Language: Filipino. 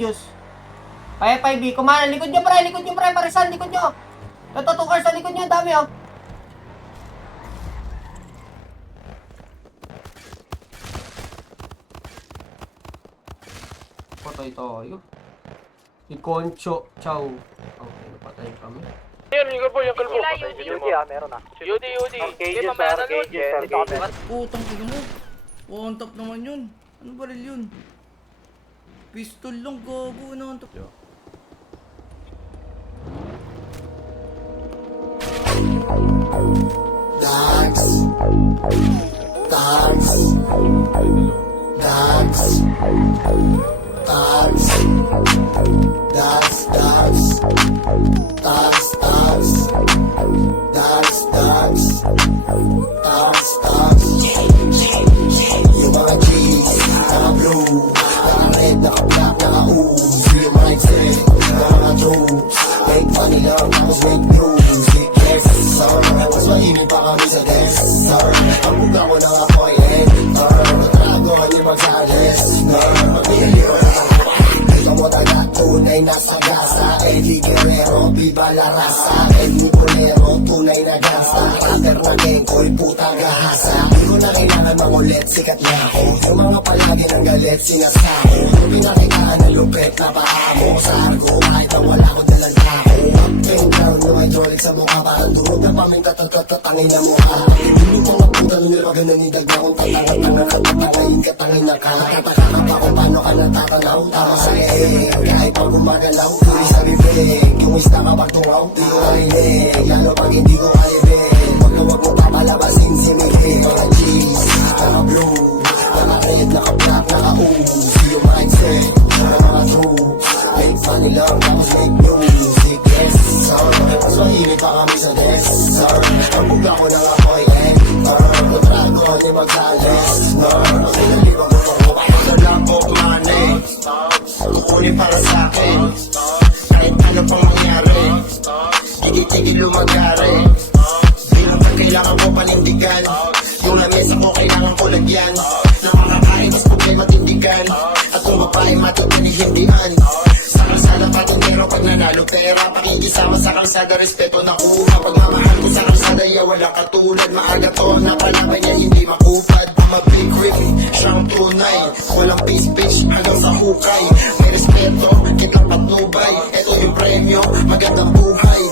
Juice. 5B. Kumana, likod nyo pre, parisan, likod nyo. Ito, 2 cars sa likod nyo, dami oh. Patay tayo. Ikoncho, chow. Okay, napatay kami. Yung kalbo. UD meron na. UD. Hindi pa meron nun. Putang ina mo. On top naman yun. Ano ba rin yun? Pistol lang, gago na on top. Yung mga G's, naka-blue, naka-red, naka-black, naka-ooze. Yung mga exit, mga troops, make money lang, tapos make music. Yes, sir, mas mainit pa kami sa desk, sir. Ang buka ko na ako ay editor, natago niyo magsalis, mag-ialiw na ito mo taga tunay na sagasa. Eddie Guerrero, viva la raza. Eddie Bolero, tunay na gangsta. Rapper na gang, ko'y putang gahasa. Di ko na kailangan mangulit, sikat na ako. Yung mga palagi ng galit, sinasako. Yung pinakitaan na lupit na paamo sa argo, kahit na wala ko dalang tako. Up and down, yung hydraulic sa mukha. Parang durog na paming katatangin na mukha. Hindi ko nga punta nung nilwagan na nidag na kung tatangat-tangat at tatangayin katangin na ka. Tatakakap ako paano ka natatanaw. Tama sa kahit pag gumagalaw, tuloy sa bibig. Yung isda kapag tungaw, di ko narinig. Lalo pag hindi ko kaibig. Huwag na huwag mo papalabasin sinigig. Mga G's, naka-blue, naka-red, naka-black, naka-ooze. Yung mindset, mga troops, make funny lang, tapos make music. Yes, sir, mas mainit pa kami sa desk, sir. Ang buka ko na ako ay editor. Kontrago ni magsalis, sir. Kasi nalibang mo ko, sa lang of money. Kukunin para sa'kin, kahit ano pang mangyari. Tigil-tigil lumagari. Di lang pag kailangan ko panindigan. Yung lamesa ko kailangan ko lagyan. Nang makakain mas pugay matindigan. At kung babae matutinihindihan. Sa kalsada patunero pag nanalo pera. Pakikisama sa kalsada respeto na kuha. Pagmamahal ko sa kalsada ya wala katulad. Maaga to ang napalaban niya hindi makupad. Mabig grip, siyang tunay. Walang pitch hanggang sa hukay. May respeto, kitang patnubay. Ito yung premyo, magandang buhay.